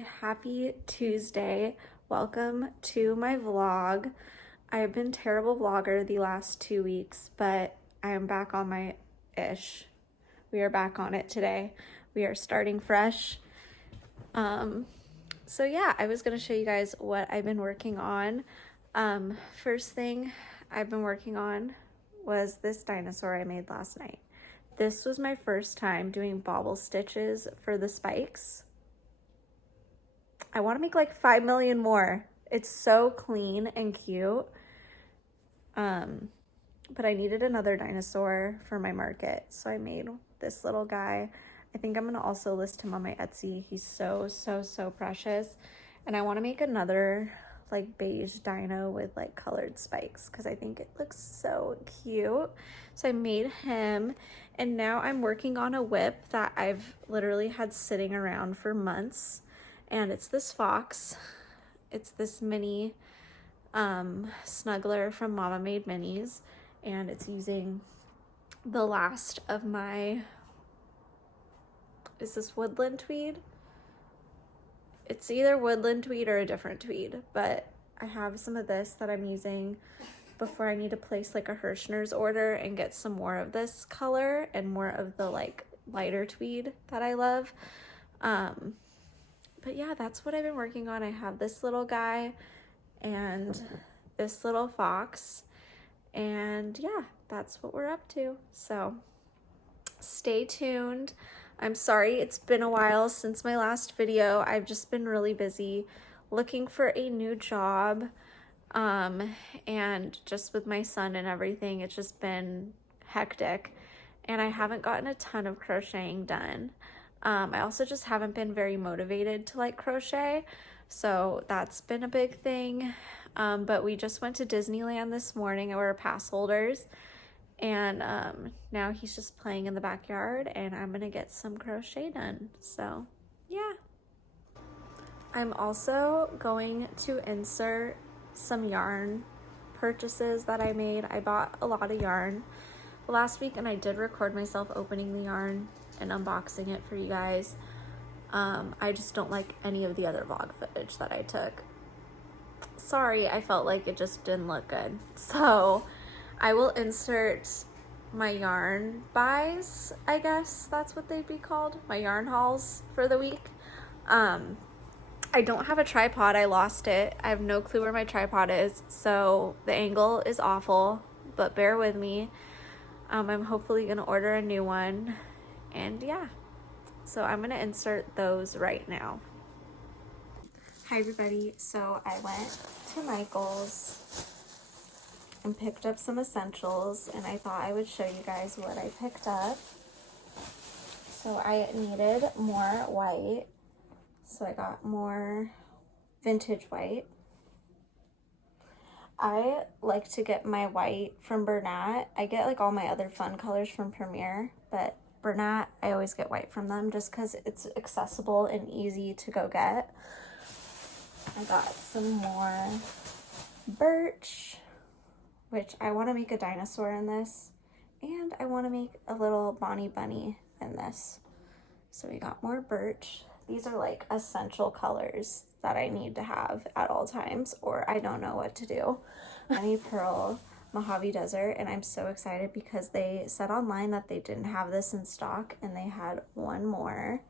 Happy Tuesday. Welcome to my vlog. I've been terrible vlogger the last 2 weeks, but I am back on my ish. We are back on it today. We are starting fresh. So yeah, I was gonna show you guys what I've been working on. First thing I've been working on was this dinosaur I made last night. This was my first time doing bobble stitches for the spikes. I want to make like 5 million more. It's so clean and cute. But I needed another dinosaur for my market, so I made this little guy. I think I'm gonna also list him on my Etsy. He's so precious. And I want to make another like beige dino with like colored spikes because I think it looks so cute. So I made him, and now I'm working on a whip that I've literally had sitting around for months. And it's this fox. It's this mini snuggler from Mama Made Minis, and it's using the last of my, is this woodland tweed? It's either woodland tweed or a different tweed, but I have some of this that I'm using before I need to place like a Hirschner's order and get some more of this color and more of the like lighter tweed that I love. But yeah, that's what I've been working on. I have this little guy and this little fox, and yeah, that's what we're up to. So stay tuned. I'm sorry it's been a while since my last video. I've just been really busy looking for a new job, and just with my son and everything, it's just been hectic, and I haven't gotten a ton of crocheting done. I also just haven't been very motivated to like crochet, so that's been a big thing. But we just went to Disneyland this morning. We're pass holders, and now he's just playing in the backyard, and I'm gonna get some crochet done. So yeah, I'm also going to insert some yarn purchases that I made. I bought a lot of yarn last week, and I did record myself opening the yarn and unboxing it for you guys. I just don't like any of the other vlog footage that I took. Sorry, I felt like it just didn't look good. So I will insert my yarn buys, I guess that's what they'd be called, my yarn hauls for the week. I don't have a tripod. I lost it. I have no clue where my tripod is, so the angle is awful, but bear with me. I'm hopefully gonna order a new one, and yeah, so I'm gonna insert those right now. Hi everybody, so I went to Michael's and picked up some essentials, and I thought I would show you guys what I picked up. So I needed more white, so I got more vintage white. I like to get my white from Bernat. I get like all my other fun colors from Premier, but Bernat, I always get white from them just because it's accessible and easy to go get. I got some more birch, which I want to make a dinosaur in this, and I want to make a little Bonnie Bunny in this. So we got more birch. These are like essential colors that I need to have at all times, or I don't know what to do. Honey Pearl, Mojave Desert, and I'm so excited because they said online that they didn't have this in stock, and they had one more.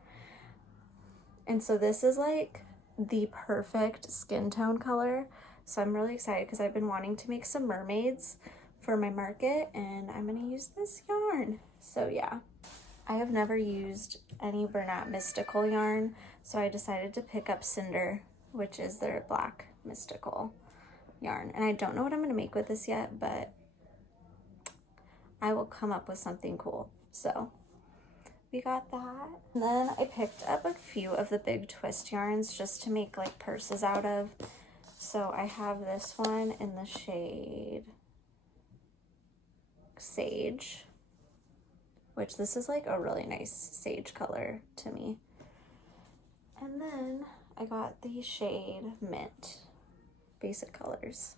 And so this is like the perfect skin tone color, so I'm really excited because I've been wanting to make some mermaids for my market, and I'm gonna use this yarn. So yeah, I have never used any Bernat Mystical yarn, so I decided to pick up Cinder, which is their black mystical yarn, and I don't know what I'm gonna make with this yet, but I will come up with something cool. So we got that. And then I picked up a few of the big twist yarns just to make like purses out of. So I have this one in the shade Sage, which this is like a really nice sage color to me. And then I got the shade Mint, basic colors.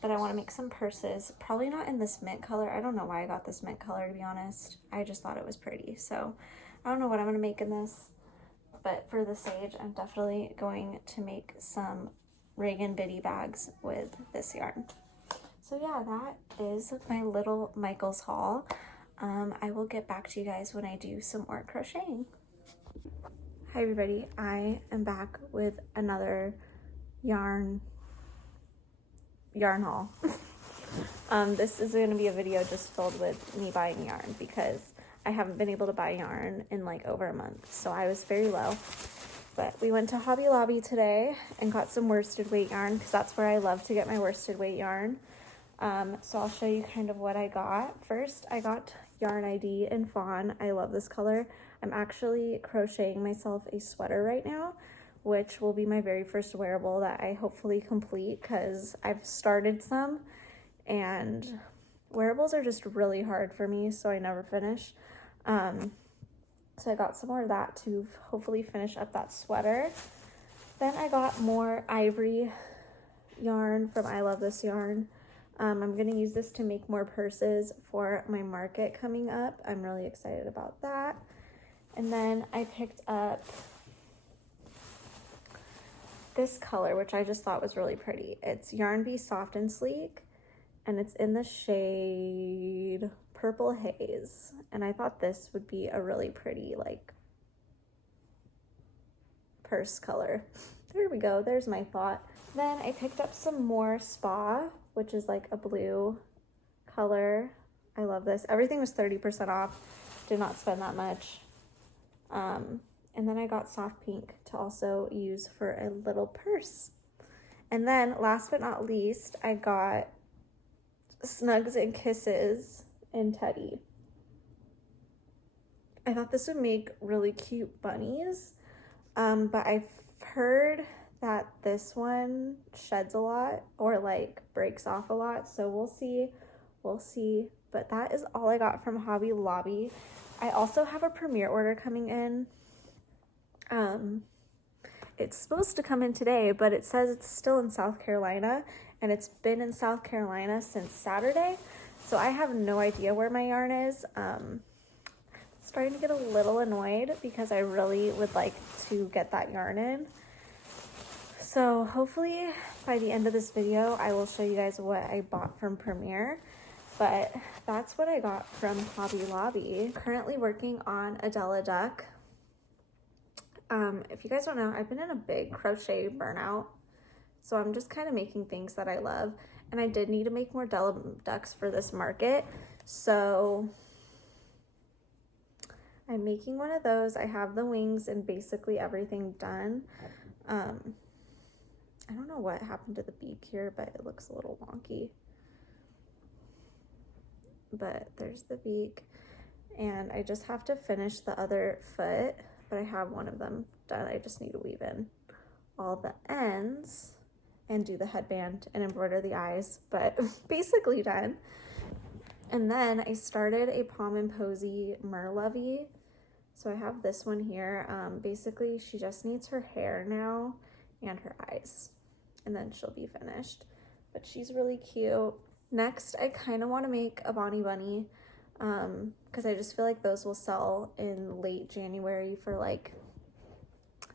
But I want to make some purses, probably not in this mint color. I don't know why I got this mint color, to be honest. I just thought it was pretty. So I don't know what I'm going to make in this, but for the sage, I'm definitely going to make some Reagan Biddy bags with this yarn. So yeah, that is my little Michael's haul. I will get back to you guys when I do some more crocheting. Hi everybody, I am back with another yarn haul. This is going to be a video just filled with me buying yarn because I haven't been able to buy yarn in like over a month, so I was very low. But we went to Hobby Lobby today and got some worsted weight yarn because that's where I love to get my worsted weight yarn. So I'll show you kind of what I got. First, I got Yarn ID in Fawn. I love this color. I'm actually crocheting myself a sweater right now, which will be my very first wearable that I hopefully complete because I've started some and wearables are just really hard for me, so I never finish. So I got some more of that to hopefully finish up that sweater. Then I got more ivory yarn from I Love This Yarn. I'm going to use this to make more purses for my market coming up. I'm really excited about that. And then I picked up this color, which I just thought was really pretty. It's Yarn Bee Soft and Sleek, and it's in the shade Purple Haze. And I thought this would be a really pretty, like, purse color. There we go. There's my thought. Then I picked up some more Spa, which is like a blue color. I love this. Everything was 30% off. Did not spend that much. And then I got soft pink to also use for a little purse. And then last but not least, I got Snugs and Kisses in Teddy. I thought this would make really cute bunnies, but I've heard that this one sheds a lot or like breaks off a lot, so we'll see. But that is all I got from Hobby Lobby. I also have a Premiere order coming in. It's supposed to come in today, but it says it's still in South Carolina, and it's been in South Carolina since Saturday, so I have no idea where my yarn is. Starting to get a little annoyed because I really would like to get that yarn in. So hopefully by the end of this video, I will show you guys what I bought from Premiere. But that's what I got from Hobby Lobby. Currently working on Adela Duck. If you guys don't know, I've been in a big crochet burnout. So I'm just kind of making things that I love. And I did need to make more Adela Ducks for this market. So I'm making one of those. I have the wings and basically everything done. I don't know what happened to the beak here, but it looks a little wonky. But there's the beak, and I just have to finish the other foot, but I have one of them done. I just need to weave in all the ends and do the headband and embroider the eyes, but basically done. And then I started a Pom and Posy Merlovey. So I have this one here. Basically, she just needs her hair now and her eyes, and then she'll be finished. But she's really cute. Next, I kind of want to make a Bonnie Bunny because I just feel like those will sell in late January for like,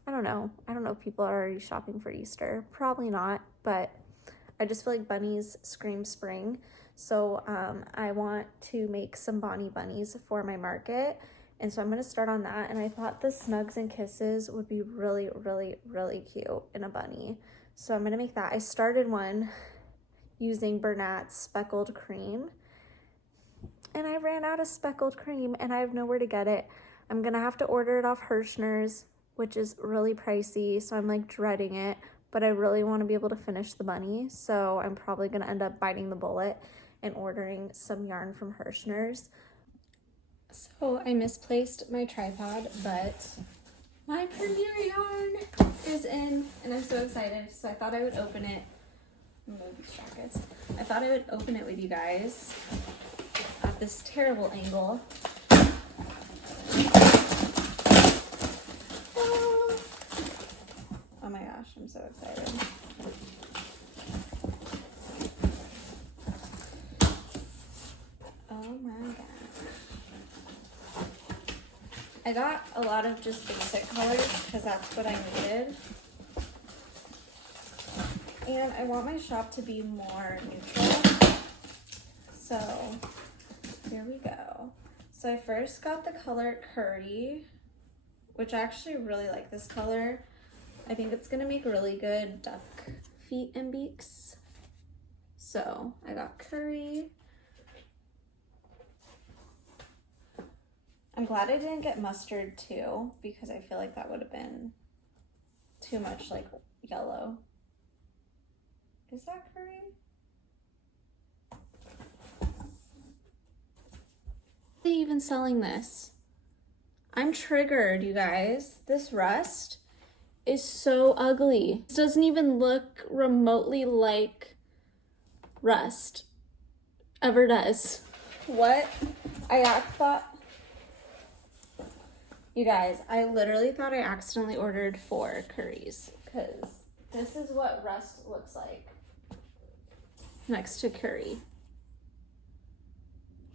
I don't know if people are already shopping for Easter. Probably not, but I just feel like bunnies scream spring. So I want to make some Bonnie Bunnies for my market. And so I'm going to start on that. And I thought the Snugs and Kisses would be really, really, really cute in a bunny. So I'm going to make that. I started one using Bernat's speckled cream, and I ran out of speckled cream and I have nowhere to get it. I'm going to have to order it off Hirschner's, which is really pricey. So I'm like dreading it, but I really want to be able to finish the bunny. So I'm probably going to end up biting the bullet and ordering some yarn from Hirschner's. So I misplaced my tripod, but my Premiere yarn is in and I'm so excited. So I thought I would open it. Move these jackets. I thought I would open it with you guys at this terrible angle. Oh my gosh, I'm so excited. Oh my gosh. I got a lot of just basic colors because that's what I needed. And I want my shop to be more neutral. So here we go. So I first got the color Curry, which I actually really like this color. I think it's gonna make really good duck feet and beaks. So I got Curry. I'm glad I didn't get mustard too, because I feel like that would have been too much like yellow. Is that Curry? Are they even selling this? I'm triggered, you guys. This rust is so ugly. This doesn't even look remotely like rust ever does. What? I thought, you guys, I literally thought I accidentally ordered 4 curries because this is what rust looks like next to curry.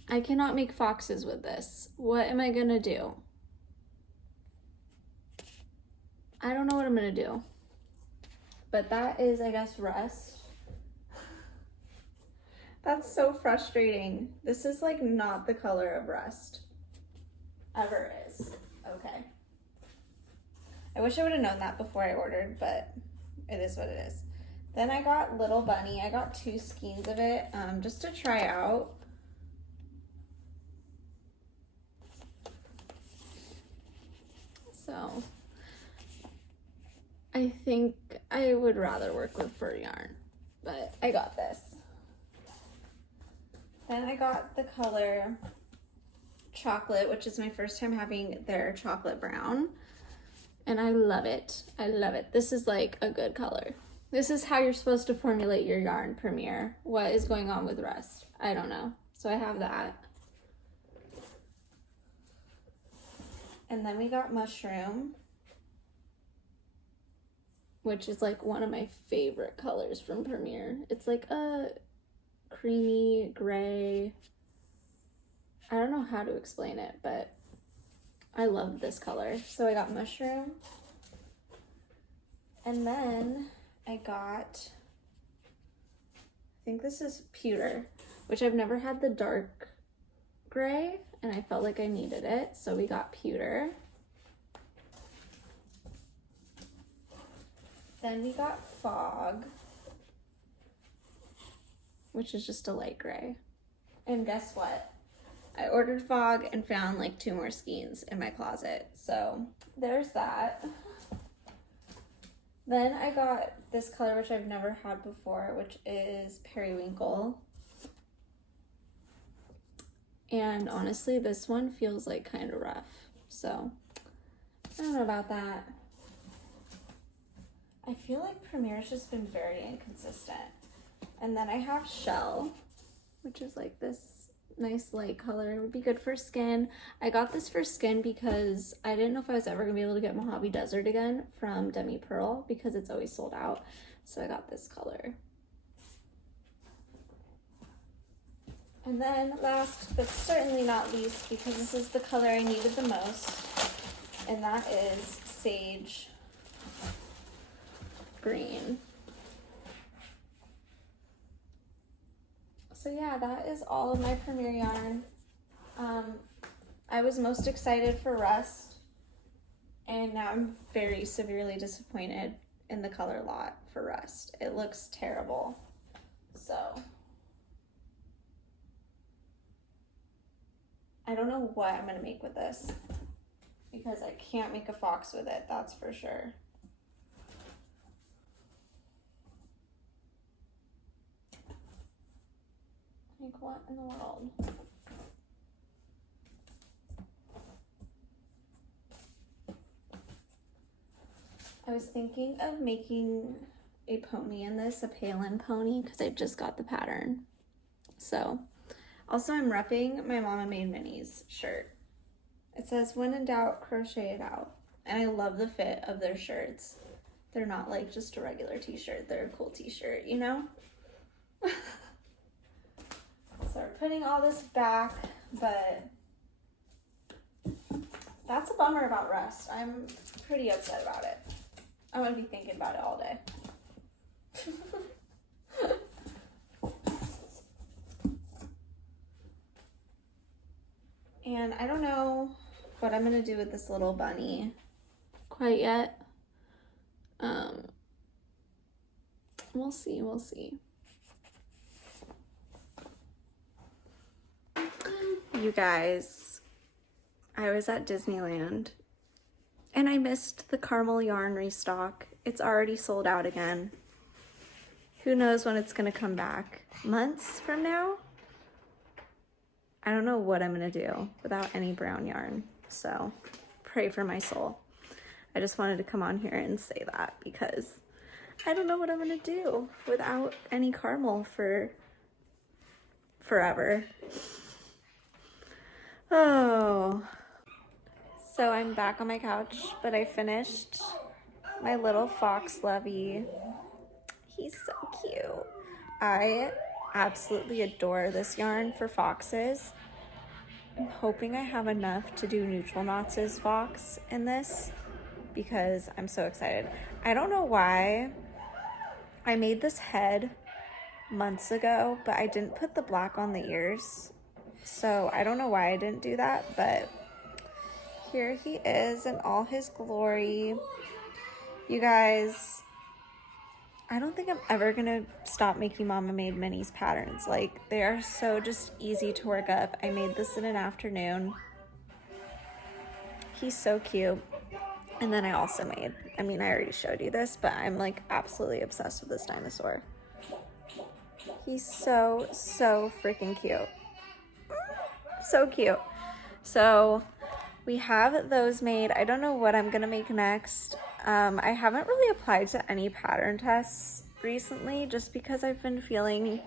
I cannot make foxes with this. What am I gonna do? I don't know what I'm gonna do. But that is, I guess, rust. That's so frustrating. This is like not the color of rust ever is. Okay. I wish I would have known that before I ordered, but it is what it is. Then I got Little Bunny. I got 2 skeins of it just to try out. So I think I would rather work with fur yarn, but I got this. Then I got the color Chocolate, which is my first time having their chocolate brown. And I love it. I love it. This is like a good color. This is how you're supposed to formulate your yarn, Premier. What is going on with rust? I don't know. So I have that. And then we got Mushroom, which is like one of my favorite colors from Premier. It's like a creamy gray. I don't know how to explain it, but I love this color. So I got Mushroom. And then I got, I think this is Pewter, which I've never had the dark gray, and I felt like I needed it. So we got Pewter. Then we got Fog, which is just a light gray. And guess what? I ordered Fog and found like 2 more skeins in my closet. So there's that. Then I got this color, which I've never had before, which is Periwinkle. And honestly, this one feels like kind of rough. So I don't know about that. I feel like Premier's just been very inconsistent. And then I have Shell, which is like this nice light color. It would be good for skin. I got this for skin because I didn't know if I was ever gonna be able to get Mojave Desert again from Demi Pearl because it's always sold out. So I got this color. And then last but certainly not least, because this is the color I needed the most, and that is Sage Green. So yeah, that is all of my Premier yarn. I was most excited for Rust, and now I'm very severely disappointed in the color lot for Rust. It looks terrible. So I don't know what I'm gonna make with this because I can't make a fox with it, that's for sure. Like, what in the world? I was thinking of making a pony in this, a Palin pony, because I just got the pattern. So, also I'm repping my Mama Made Minis shirt. It says, when in doubt, crochet it out. And I love the fit of their shirts. They're not like just a regular t-shirt, they're a cool t-shirt, you know? So we're putting all this back, but that's a bummer about rust. I'm pretty upset about it. I'm gonna be thinking about it all day. And I don't know what I'm gonna do with this little bunny quite yet. We'll see, we'll see. You guys, I was at Disneyland and I missed the caramel yarn restock. It's already sold out again. Who knows when it's gonna come back? Months from now? I don't know what I'm gonna do without any brown yarn. So pray for my soul. I just wanted to come on here and say that because I don't know what I'm gonna do without any caramel for forever. Oh. So I'm back on my couch, but I finished my little fox lovey. He's so cute. I absolutely adore this yarn for foxes. I'm hoping I have enough to do neutral knots' fox in this because I'm so excited. I don't know why I made this head months ago, but I didn't put the black on the ears. So I don't know why I didn't do that, but here he is in all his glory. You guys, I don't think I'm ever gonna stop making Mama Made Minis patterns. Like, they are so just easy to work up. I made this in an afternoon. He's so cute. And then I also made, I mean, I already showed you this, but I'm like absolutely obsessed with this dinosaur. He's so, so freaking cute. So cute. So we have those made. I don't know what I'm gonna make next. I haven't really applied to any pattern tests recently just because I've been feeling,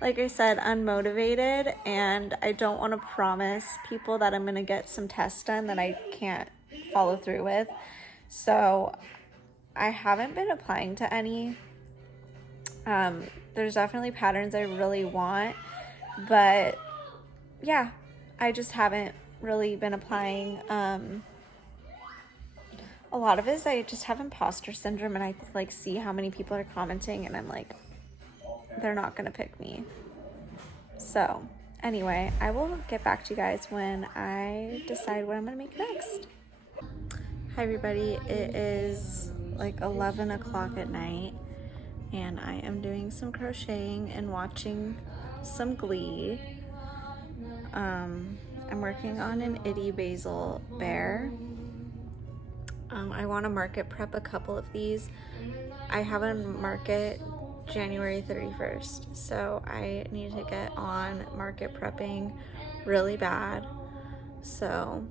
like I said, unmotivated, and I don't want to promise people that I'm gonna get some tests done that I can't follow through with. So I haven't been applying to any. There's definitely patterns I really want, but yeah, I just haven't really been applying. A lot of it is I just have imposter syndrome, and I like see how many people are commenting and I'm like, they're not gonna pick me. So anyway, I will get back to you guys when I decide what I'm gonna make next. Hi everybody, it is like 11 o'clock at night and I am doing some crocheting and watching some Glee. I'm working on an itty basil bear. I want to market prep a couple of these. I have a market January 31st, so I need to get on market prepping really bad. So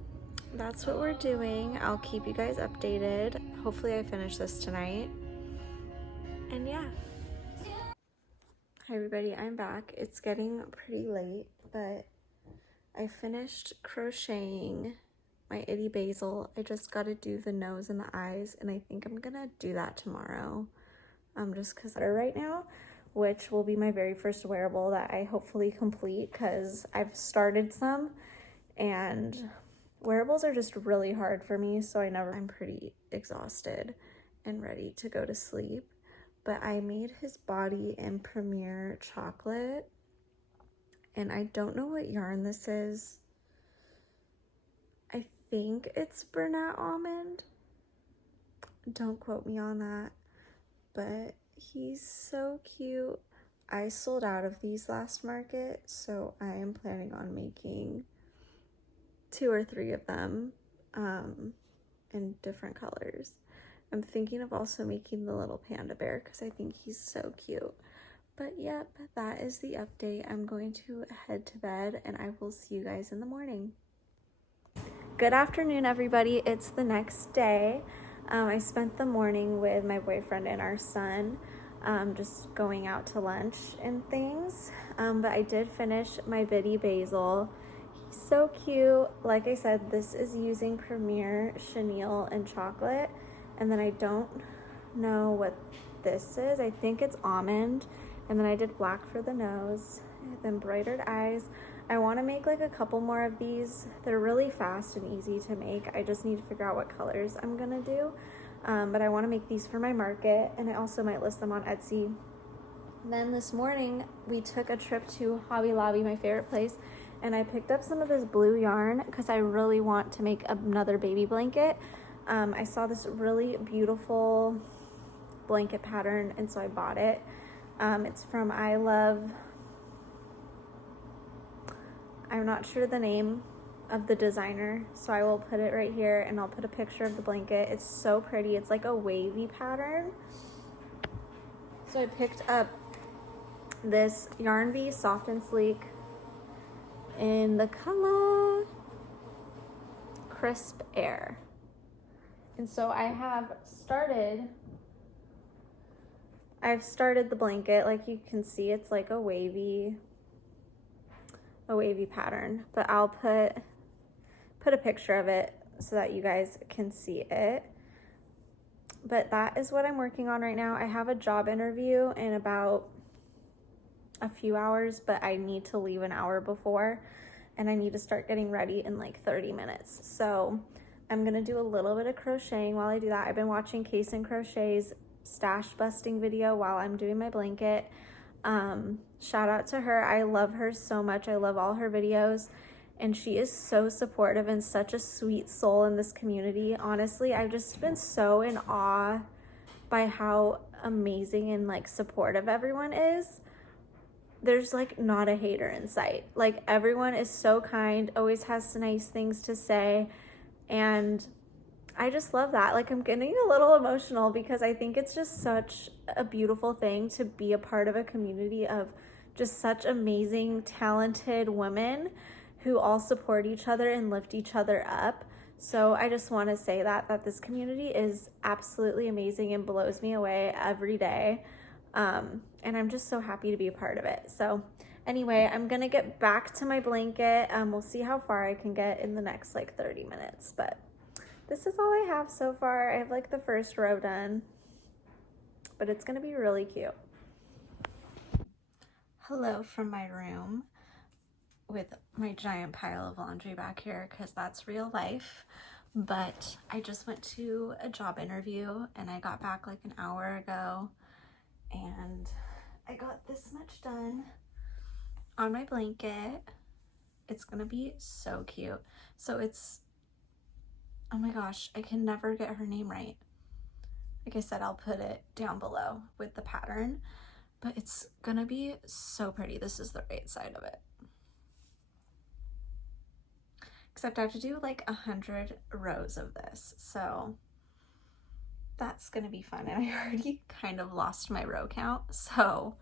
that's what we're doing. I'll keep you guys updated. Hopefully I finish this tonight. And yeah. Hi everybody, I'm back. It's getting pretty late, but I finished crocheting my itty basil. I just got to do the nose and the eyes, and I think I'm gonna do that tomorrow. Just because right now, which will be my very first wearable that I hopefully complete, because I've started some and wearables are just really hard for me, so I'm pretty exhausted and ready to go to sleep. But I made his body in Premier Chocolate, and I don't know what yarn this is. I think it's Bernat Almond. Don't quote me on that, but he's so cute. I sold out of these last market, so I am planning on making 2 or 3 of them in different colors. I'm thinking of also making the little panda bear because I think he's so cute. But yep, that is the update. I'm going to head to bed and I will see you guys in the morning. Good afternoon, everybody. It's the next day. I spent the morning with my boyfriend and our son, just going out to lunch and things. But I did finish my bitty basil. He's so cute. Like I said, this is using Premier Chenille and chocolate. And then I don't know what this is. I think it's almond. And then I did black for the nose, then embroidered eyes. I want to make like a couple more of these. They're really fast and easy to make. I just need to figure out what colors I'm gonna do. But I want to make these for my market, and I also might list them on Etsy. And then this morning we took a trip to Hobby Lobby, my favorite place, and I picked up some of this blue yarn because I really want to make another baby blanket. I saw this really beautiful blanket pattern, and so I bought it. It's from I'm not sure the name of the designer, so I will put it right here, and I'll put a picture of the blanket. It's so pretty. It's like a wavy pattern. So I picked up this Yarn Bee Soft and Sleek in the color Crisp Air. And so I've started the blanket. Like you can see, it's like a wavy pattern, but I'll put a picture of it so that you guys can see it. But that is what I'm working on right now. I have a job interview in about a few hours, but I need to leave an hour before, and I need to start getting ready in like 30 minutes. So I'm gonna do a little bit of crocheting while I do that. I've been watching Case and Crochet's stash busting video while I'm doing my blanket. Shout out to her. I love her so much. I love all her videos, and she is so supportive and such a sweet soul in this community. Honestly, I've just been so in awe by how amazing and like supportive everyone is. There's like not a hater in sight. Like everyone is so kind, always has nice things to say, and I just love that. Like I'm getting a little emotional because I think it's just such a beautiful thing to be a part of a community of just such amazing, talented women who all support each other and lift each other up. So I just want to say that this community is absolutely amazing and blows me away every day. And I'm just so happy to be a part of it. So anyway, I'm gonna get back to my blanket. We'll see how far I can get in the next like 30 minutes, but this is all I have so far. I have like the first row done, but it's gonna be really cute. Hello from my room with my giant pile of laundry back here because that's real life. But I just went to a job interview and I got back like an hour ago, and I got this much done on my blanket. It's gonna be so cute. So it's, oh my gosh, I can never get her name right. Like I said, I'll put it down below with the pattern, but it's gonna be so pretty. This is the right side of it. Except I have to do like 100 rows of this, so that's gonna be fun. And I already kind of lost my row count, so,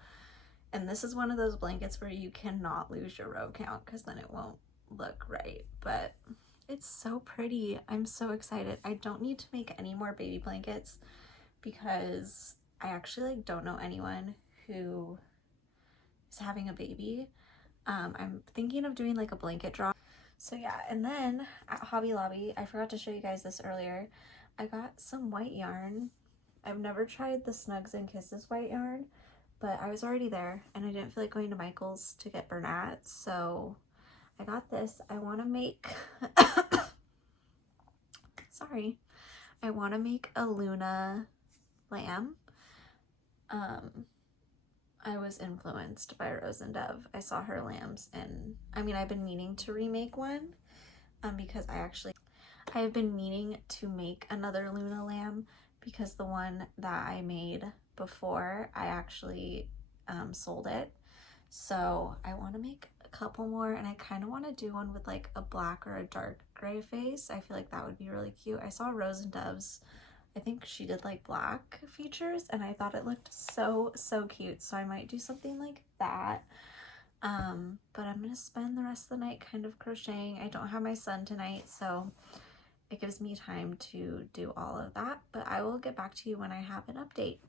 and this is one of those blankets where you cannot lose your row count because then it won't look right, but it's so pretty. I'm so excited. I don't need to make any more baby blankets because I actually like don't know anyone who is having a baby. I'm thinking of doing like a blanket drop. So yeah, and then at Hobby Lobby, I forgot to show you guys this earlier, I got some white yarn. I've never tried the Snugs and Kisses white yarn, but I was already there and I didn't feel like going to Michael's to get Bernat, so I got this. I want to make sorry, I want to make a Luna lamb. I was influenced by Rose and Dove. I saw her lambs, and I mean, I've been meaning to remake one because I have been meaning to make another Luna lamb because the one that I made before, I actually sold it. So I want to make a couple more, and I kind of want to do one with like a black or a dark gray face. I feel like that would be really cute. I saw Rose and Dove's, I think she did like black features, and I thought it looked so cute, so I might do something like that. But I'm gonna spend the rest of the night kind of crocheting. I don't have my son tonight, so it gives me time to do all of that, but I will get back to you when I have an update.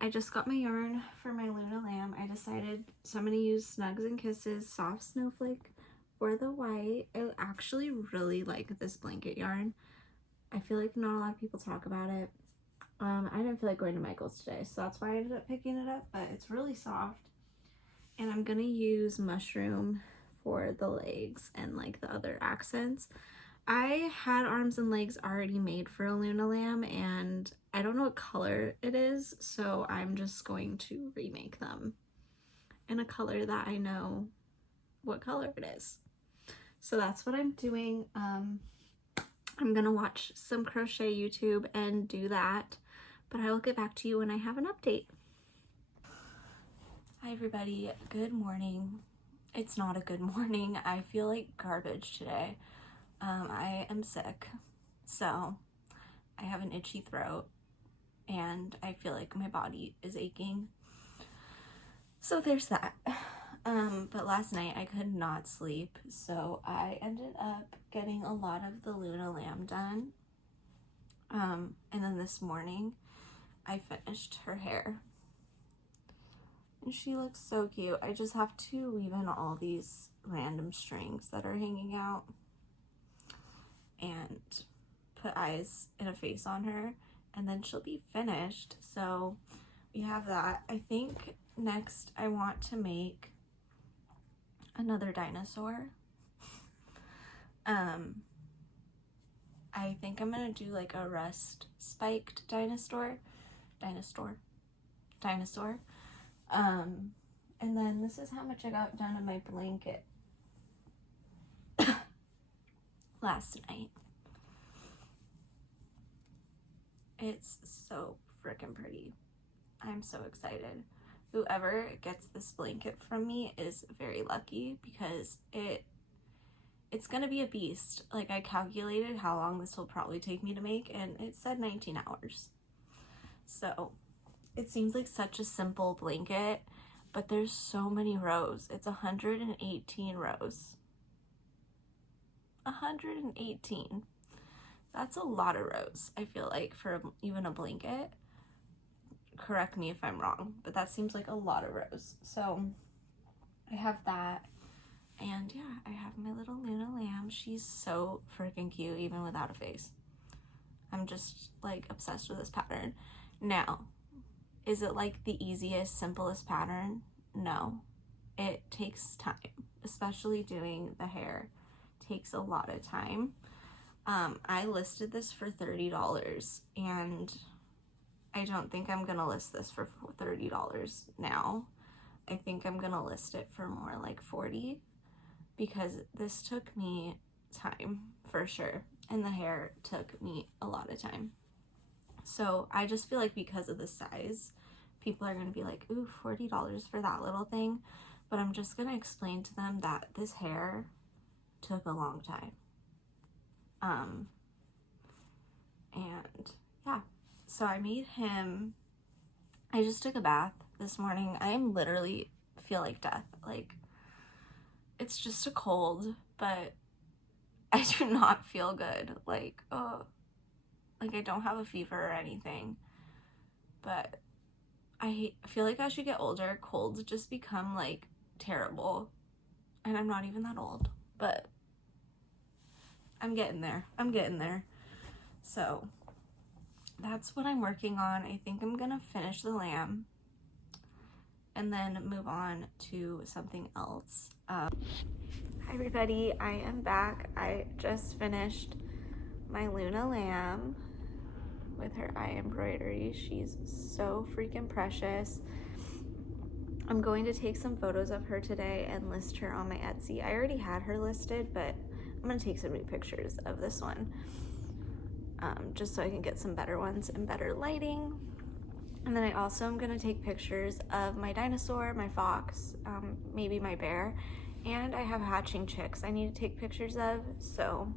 I just got my yarn for my Luna lamb. I decided, so I'm gonna use Snugs and Kisses Soft Snowflake for the white. I actually really like this blanket yarn. I feel like not a lot of people talk about it. I didn't feel like going to Michael's today, so that's why I ended up picking it up, but it's really soft. And I'm gonna use mushroom for the legs and like the other accents. I had arms and legs already made for a Luna lamb, and I don't know what color it is, so I'm just going to remake them in a color that I know what color it is. So that's what I'm doing. I'm gonna watch some crochet YouTube and do that, but I will get back to you when I have an update. Hi everybody, good morning. It's not a good morning. I feel like garbage today. I am sick, so I have an itchy throat and I feel like my body is aching. So there's that. But last night I could not sleep, so I ended up getting a lot of the Luna lamb done. And then this morning I finished her hair. And she looks so cute. I just have to weave in all these random strings that are hanging out and put eyes and a face on her, and then she'll be finished. So we have that. I think next I want to make another dinosaur. I think I'm gonna do like a rust spiked dinosaur. And then this is how much I got done on my blanket last night. It's so freaking pretty. I'm so excited. Whoever gets this blanket from me is very lucky because it's gonna be a beast. Like, I calculated how long this will probably take me to make, and it said 19 hours. So it seems like such a simple blanket, but there's so many rows. It's 118 rows. 118. That's a lot of rows, I feel like, for even a blanket. Correct me if I'm wrong, but that seems like a lot of rows. So I have that, and yeah, I have my little Luna lamb. She's so freaking cute, even without a face. I'm just like obsessed with this pattern. Now, is it like the easiest, simplest pattern? No, it takes time, especially doing the hair. Takes a lot of time. I listed this for $30, and I don't think I'm gonna list this for $30 now. I think I'm gonna list it for more like $40, because this took me time for sure, and the hair took me a lot of time. So I just feel like because of the size, people are gonna be like, ooh, $40 for that little thing. But I'm just gonna explain to them that this hair took a long time. And yeah, so I made him, I just took a bath this morning. I am literally feel like death. Like, it's just a cold, but I do not feel good. Like, oh, like I don't have a fever or anything, but I feel like as you get older, colds just become like terrible. And I'm not even that old, but I'm getting there. So that's what I'm working on. I think I'm gonna finish the lamb and then move on to something else. Hi everybody, I am back. I just finished my Luna lamb with her eye embroidery. She's so freaking precious. I'm going to take some photos of her today and list her on my Etsy. I already had her listed, but I'm gonna take some new pictures of this one, just so I can get some better ones and better lighting. And then I also am gonna take pictures of my dinosaur, my fox, maybe my bear, and I have hatching chicks I need to take pictures of. So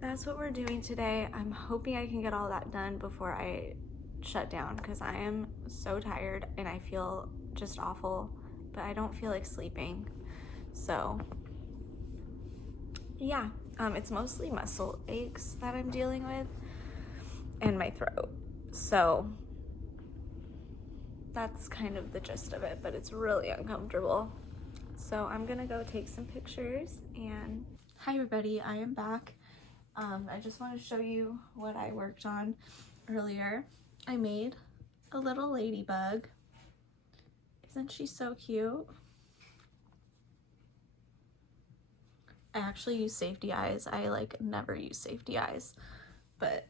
that's what we're doing today. I'm hoping I can get all that done before I shut down, because I am so tired and I feel just awful, but I don't feel like sleeping. So yeah, it's mostly muscle aches that I'm dealing with and my throat. So that's kind of the gist of it, but it's really uncomfortable. So I'm gonna go take some pictures. And hi everybody, I am back. I just want to show you what I worked on earlier. I made a little ladybug. Isn't she so cute? I actually use safety eyes. I like never use safety eyes, but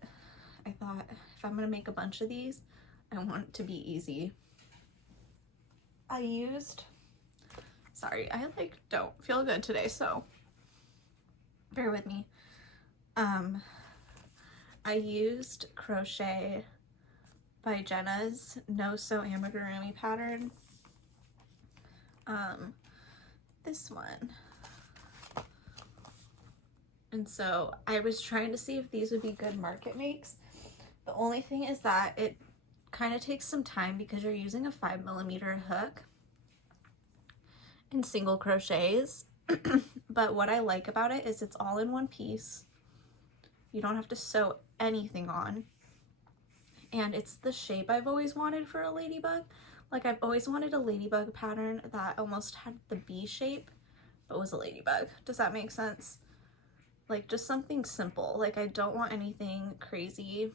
I thought if I'm gonna make a bunch of these, I want it to be easy. I used, sorry, I like don't feel good today, so bear with me. I used Crochet by Jenna's No Sew Amigurumi pattern. This one. And so I was trying to see if these would be good market makes. The only thing is that it kind of takes some time because you're using a 5mm hook in single crochets. But what I like about it is it's all in one piece. You don't have to sew anything on. And it's the shape I've always wanted for a ladybug. Like I've always wanted a ladybug pattern that almost had the bee shape, but was a ladybug. Does that make sense? Like just something simple. Like I don't want anything crazy.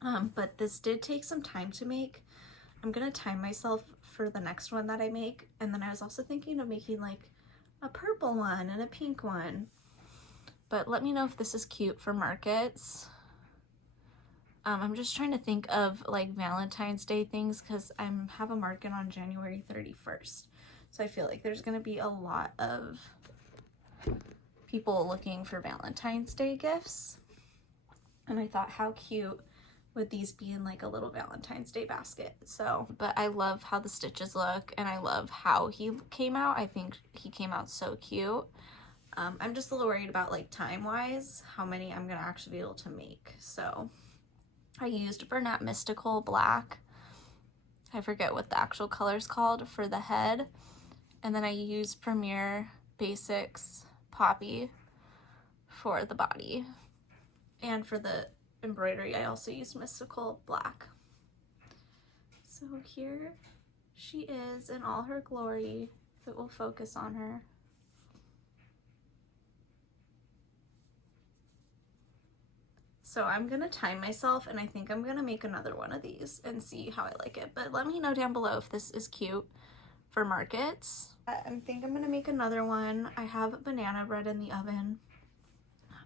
But this did take some time to make. I'm gonna time myself for the next one that I make. And then I was also thinking of making like a purple one and a pink one. But let me know if this is cute for markets. I'm just trying to think of like Valentine's Day things because I have a market on January 31st. So I feel like there's gonna be a lot of people looking for Valentine's Day gifts. And I thought, how cute would these be in like a little Valentine's Day basket? So, but I love how the stitches look and I love how he came out. I think he came out so cute. I'm just a little worried about like time-wise, how many I'm gonna actually be able to make. So I used Bernat Mystical Black. I forget what the actual color's called for the head. And then I used Premier Basics Poppy for the body. And for the embroidery, I also used Mystical Black. So here she is in all her glory, if it will focus on her. So I'm gonna time myself and I think I'm gonna make another one of these and see how I like it. But let me know down below if this is cute for markets. I think I'm gonna make another one. I have banana bread in the oven.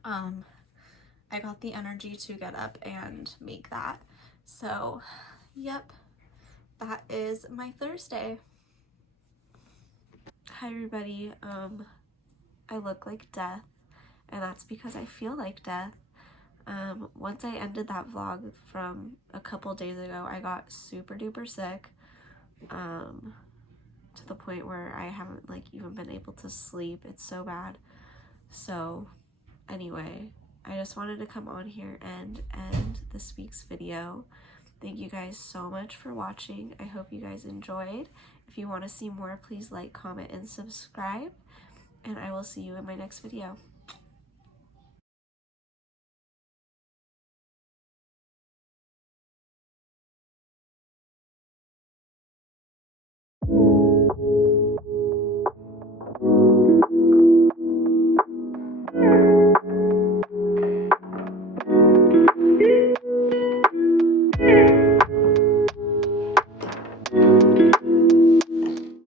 I got the energy to get up and make that. So, yep, that is my Thursday. Hi everybody. I look like death, and that's because I feel like death. Once I ended that vlog from a couple days ago, I got super duper sick, to the point where I haven't like even been able to sleep. It's so bad. So anyway, I just wanted to come on here and end this week's video. Thank you guys so much for watching. I hope you guys enjoyed. If you want to see more, please like, comment, and subscribe, and I will see you in my next video.